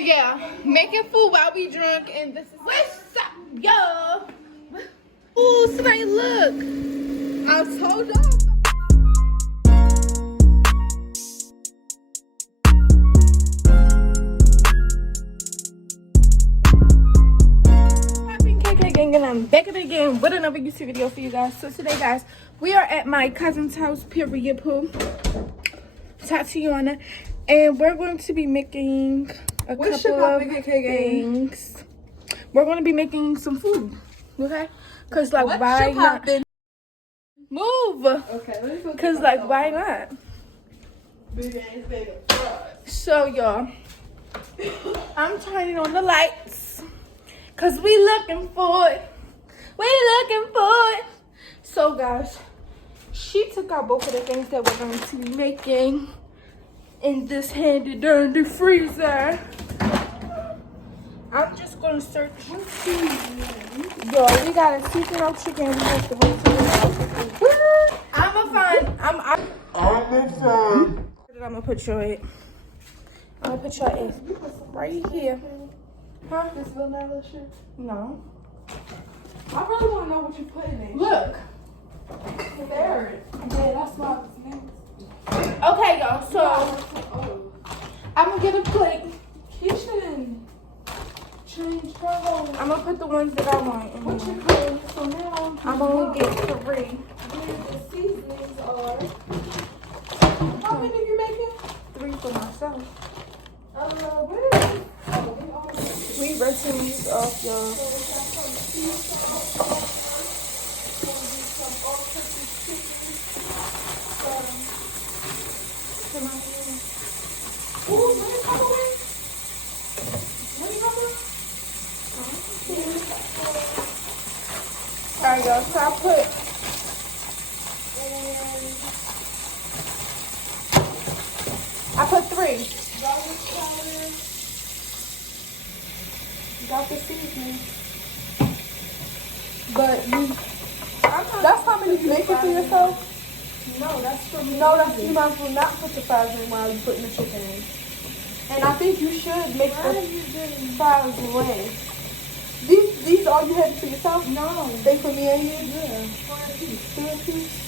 Yeah, making food while we drunk, and this is what's up, y'all. Ooh, somebody look. I told y'all. KK gang, and I'm back again with another YouTube video for you guys. So today, guys, we are at my cousin's house, period, poo, Tatiana, and we're going to be making a couple of things. We're going to be making some food, okay? Cause like, why not? Move. Okay, let me. Cause like, why not? So y'all, I'm turning on the lights. Cause we looking for it. We looking for it. So guys, she took out both of the things that we're going to be making in this handy dandy freezer. I'm just gonna search. Yo, we got a seasonal chicken. We have to wait till I'm gonna put your it. I'm gonna put your it right here. Huh? This vanilla shit? No. I really want to know what you put in it. Look. Carrot. Yeah, that's why it's nasty. Okay, y'all. So, I'm going to get a plate. Kitchen. Change her whole. I'm going to put the ones that I want in what you put? So now I'm going to get 3. The seasonings are. How many are you making? 3 for myself. Where is it? We rinsing these off, y'all. Alright, y'all, so I put 3. Got the seasoning. But that's how many you make it for yourself? No, that's for me. No, that's you might as well not put the fries in while you're putting the chicken in. And I think you should make the fries less. These all you had for yourself? No. They for me and you? Yeah. 4 apiece.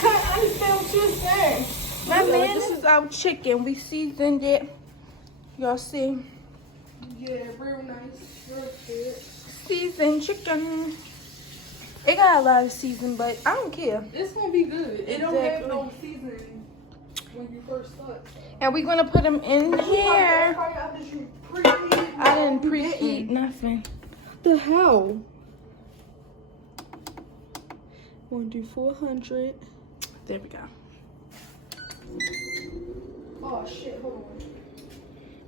Can't understand what you're saying. My man, this is our chicken. We seasoned it. Y'all see? Yeah, real nice. Real good. Seasoned chicken. It got a lot of seasoning, but I don't care. It's gonna be good. It don't have no seasoning when you first start. And we're gonna put them in here. I didn't preheat nothing. What the hell? Wanna do 400? There we go. Oh shit, hold on.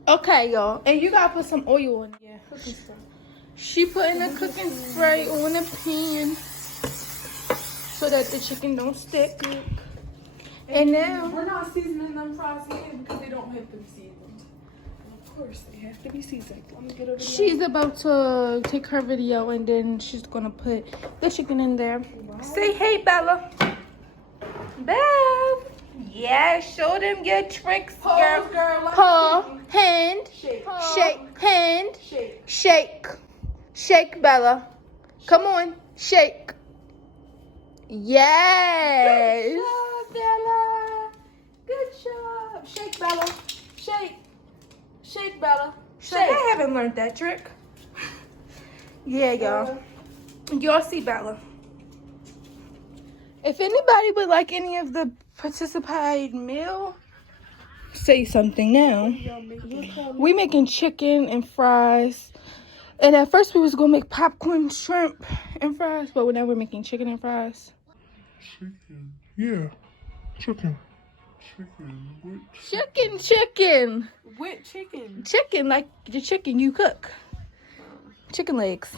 Okay, y'all. And you gotta put some oil in there. Cooking stuff. She putting the cooking spray on the pan so that the chicken don't stick. And now we're not seasoning them fries yet because they don't have to be seasoned. Of course they have to be seasoned. Let me get over. She's about to take her video and then she's gonna put the chicken in there. Wow. Say hey, Bella. Belle. Yeah, show them your tricks, girl. Paw, hand, shake, hand, shake, shake, Bella. Come on, shake. Yes. Good job, Bella. Good job. Shake, Bella. Shake. Shake, Bella. Shake. I haven't learned that trick. Yeah, y'all. Y'all see Bella. If anybody would like any of the participating meal, say something now. We making chicken and fries. And at first we was gonna make popcorn, shrimp, and fries, but now we're making chicken and fries. Chicken. Yeah. Chicken. Chicken. Chicken. What chicken? Chicken, like the chicken you cook. Chicken legs.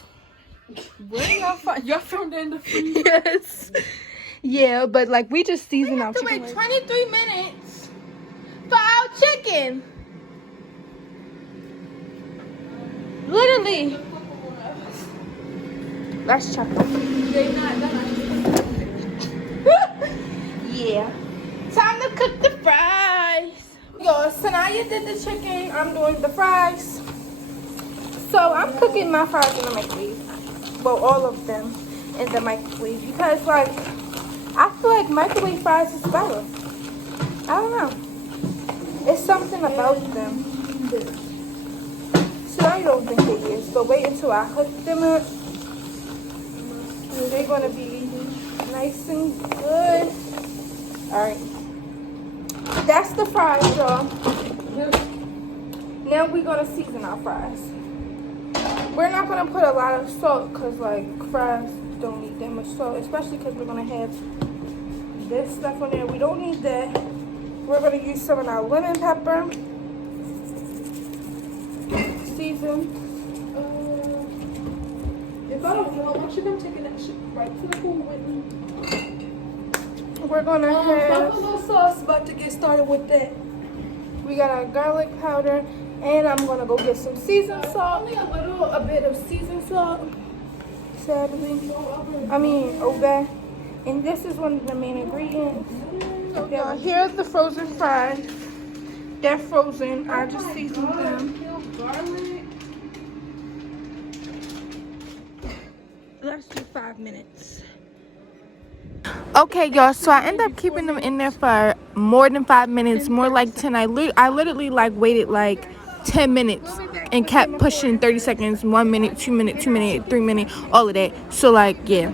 Where y'all find? Y'all found that in the freezer? Yes. Yeah, but like we just season our chicken. We have to wait 23 minutes for our chicken. Literally. That's chocolate. They not. Yeah. Time to cook the fries. Sanaya did the chicken. I'm doing the fries. So I'm cooking my fries in the microwave. Well, all of them in the microwave because, like, I feel like microwave fries is better. I don't know. It's something about them. So I don't think it is. But wait until I hook them up. They're gonna be nice and good. Alright. That's the fries, y'all. Now we're gonna season our fries. We're not gonna put a lot of salt because, like, fries don't need that much salt, especially because we're gonna have this stuff on there. We don't need that. We're gonna use some of our lemon pepper. Season. If I don't know, I want you to take that shit right to the pool with me. We're gonna have buffalo sauce. About to get started with that. We got our garlic powder, and I'm gonna go get some seasoned salt. Only a bit of seasoned salt. Sadly, okay. And this is one of the main ingredients. So y'all, here's the frozen fries. They're frozen. I just seasoned them. Let's do 5 minutes. Okay, y'all, so I end up keeping them in there for more than 5 minutes, more like 10. I literally like waited like 10 minutes and kept pushing 30 seconds, 1 minute, 2 minute, 2 minute, 3 minute, all of that. So like, yeah.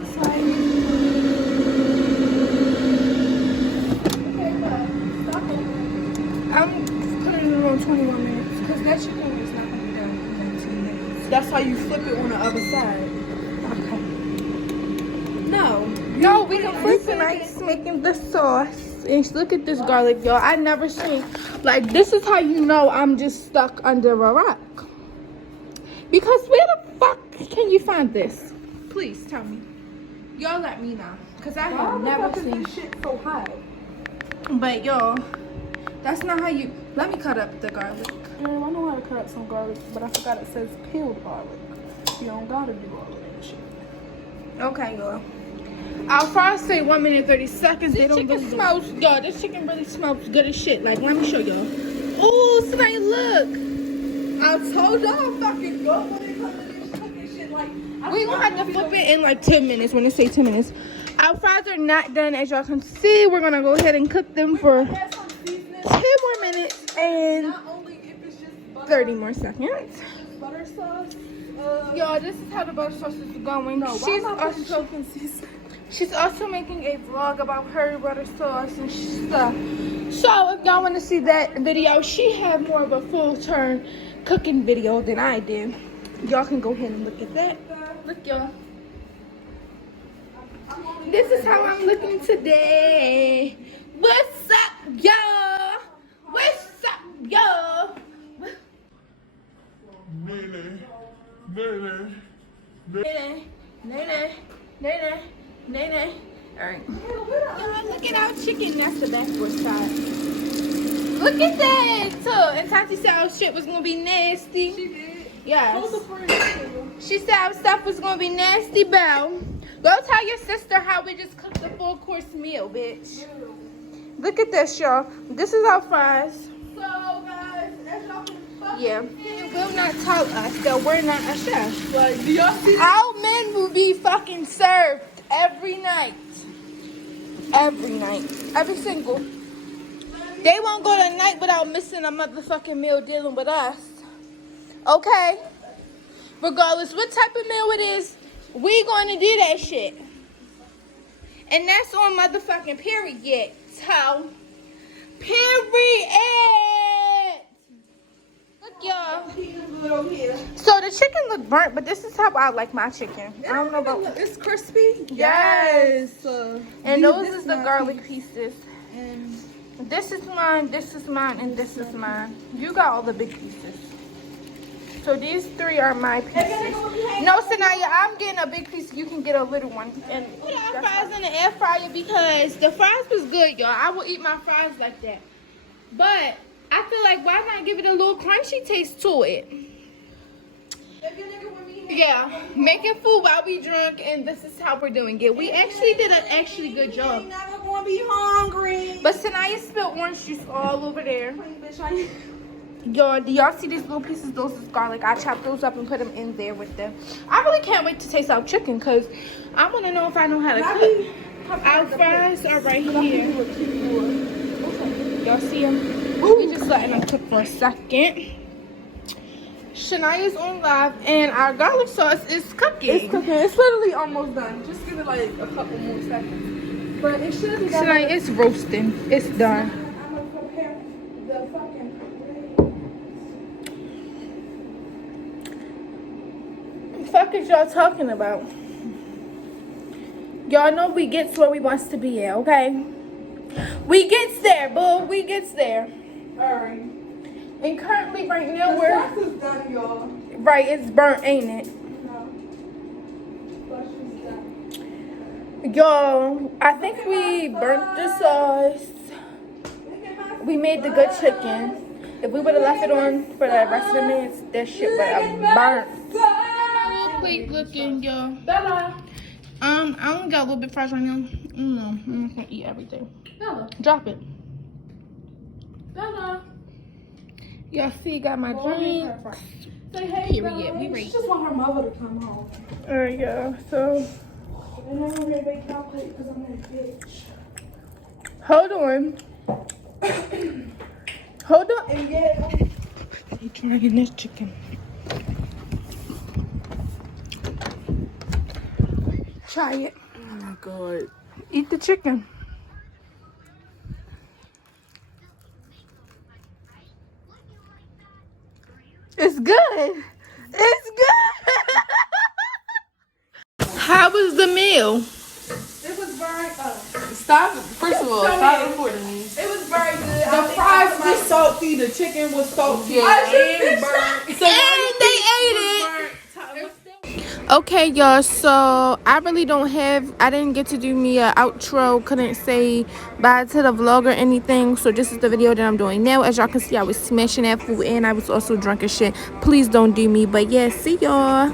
I'm putting it on 21 minutes because that chicken is not gonna be done in 19 minutes. That's how you flip it on the other side. Okay. No, we can flip it. Nice making the sauce. And look at this garlic, y'all. I never seen, like, this is how you know I'm just stuck under a rock. Because where the fuck can you find this? Please tell me. Y'all let me know. Because I have never seen this shit so hot. But y'all, that's not how you, let me cut up the garlic. I know how to cut up some garlic, but I forgot it says peeled garlic. You don't gotta do all of that shit. Okay, y'all. Our fries say 1 minute 30 seconds. This chicken smells, y'all. This chicken really smells good as shit. Like, let me show y'all. Oh, somebody look. I told y'all fucking go when it comes to this cooking shit. Like, we gonna have to flip it in like 10 minutes when it say 10 minutes. Our fries are not done, as y'all can see. We're gonna go ahead and cook them for 10 more minutes and 30 more seconds. Butter sauce. Y'all, this is how the butter sauce is going. No, She's also making a vlog about her butter sauce and stuff. So if y'all want to see that video, she had more of a full turn cooking video than I did. Y'all can go ahead and look at that. Look, y'all. This is how I'm looking today. What's up, y'all? What's up, y'all? Nay. Alright. Look at our chicken. That's the backwards side. Look at that too. And Tati said our shit was gonna be nasty. She did. Yes. She said our stuff was gonna be nasty, Belle. Go tell your sister how we just cooked the full course meal, bitch. Look at this, y'all. This is our fries. So guys, as y'all can fucking You will not tell us that we're not a chef. like, do y'all see Our men will be fucking served every night. Every night. Every single. They won't go to night without missing a motherfucking meal dealing with us. Okay? Regardless what type of meal it is, we gonna do that shit. And that's on motherfucking period. So, period. Look, y'all. So the chicken look burnt, but this is how I like my chicken. I don't know about. it's crispy? Yes. And those is the garlic piece. pieces. And This is mine, and this is mine. You got all the big pieces. So these three are my pieces. No, Sanaya, I'm getting a big piece. You can get a little one. And put our fries in the air fryer because the fries was good, y'all. I will eat my fries like that. But I feel like why not give it a little crunchy taste to it? Yeah, making food while we drunk, and this is how we're doing it. We actually did an actually good job. I'm never gonna be hungry. But Sanaya spilled orange juice all over there. Y'all, do y'all see these little pieces? Those is garlic. I chopped those up and put them in there with them. I really can't wait to taste our chicken because I want to know if I know how to cook. Our fries are right here. Y'all see them? We just letting them cook for a second. Shania's on live, and our garlic sauce is cooking. It's cooking. It's literally almost done. Just give it like a couple more seconds. But it should be done. Shania, it's roasting. It's done. I'm gonna prepare the fucking. What the fuck is y'all talking about? Y'all know we gets where we wants to be at, okay? We gets there, boo. We gets there. Alright. And currently, right now, The sauce is done, y'all. right. It's burnt, ain't it? No. Sauce is done. Y'all, I think we burnt the sauce. We made the good chicken. If we would have left it on for the rest of the minutes, that shit would have burnt. My little plate looking, y'all. Bella. I only got a little bit fries right now. No, I'm not gonna eat everything. Bella. Drop it. Bella. Y'all see, got my drink. Say hey, Period. Bella. We ready. She just want her mother to come home. Alright, y'all. So, And I'm gonna bake chocolate because I'm that bitch. hold on. Hold on. And yeah. You trying this chicken. Try it. Oh my god. Eat the chicken. It's good. It's good. How was the meal? It was very Stop. First of all, stop recording me. It was very good. The fries was salty. The chicken was salty. I And just burnt. So And they ate it. Okay, y'all, so I really I didn't get to do me a outro, couldn't say bye to the vlog or anything, so this is the video that I'm doing now. As y'all can see, I was smashing that food and I was also drunk as shit. Please don't do me, but yeah, see y'all.